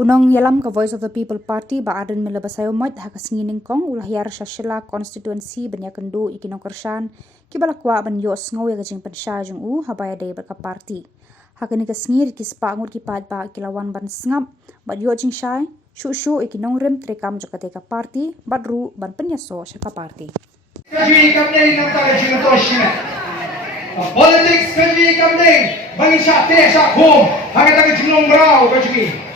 Unong yalam ka Voice of the People Party ba adan milabasayo moit hakasngining kong ulahyar shashila constituency banya kendu ikinong kershan kibalakwa ban yos ngaw ya gajing pensha jung habaya day berka party hakani kasngir kispa ngur kipad ba kilawan ban sngap bat yo jing shai shu ikinong rem trekam jokate ka party badru ban penyaso shaka party Kajwi kamne namta gajing toshina politics kajwi kamne bangin sha te sha khom hagata gajing brau kajwi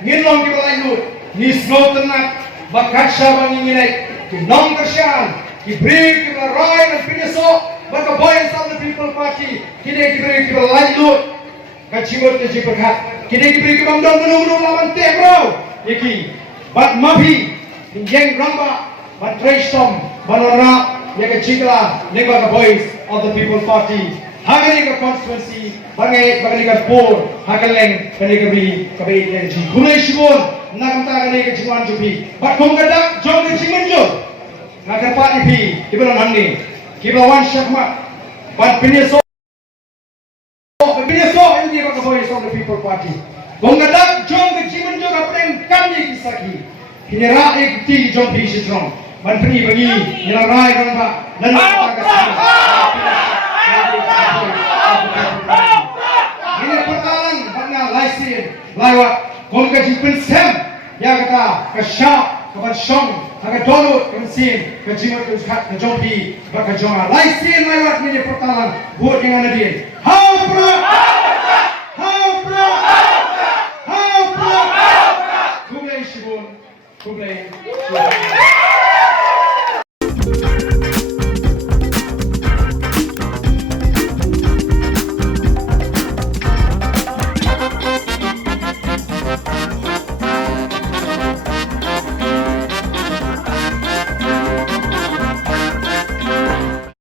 ngilong di balai lut ni snow tenat bakat syabang ingin ki nong kersyan ki beri ki berai dan pinyeso baka boy of the people party kini ki beri ki balai lut kacimut ke jiberkat kini ki beri ki bangdong menung lawan temro yaki bat mabi pinjeng ramba bat treistom banora ya kecikla ni baka boys of the people party Hagani ka constituency, bagani ka poor, hagaleng kani ka bi kabai energy. Kulay shibon, nakamta kani ka jiwan jupi. But kung gadak jong ka jiman jo, nagapani pi, ibaran hangni, kibawan syakma. But pinyeso hindi ka voice of the people party. Kung gadak jong ka jiman jo kapren kami kisaki. Hinira ti jong pi sitrong. Man pini bagi nilaray kan ba? Ini pertalan bangnya laisin lawat kong ka jipen sem ya kata ka syak ka shong ka donut kan sin ka jimat ka khat ka jompi ba ka jonga laisin lawat ini pertalan buat yang ada dia how pro kumlei shibun kumlei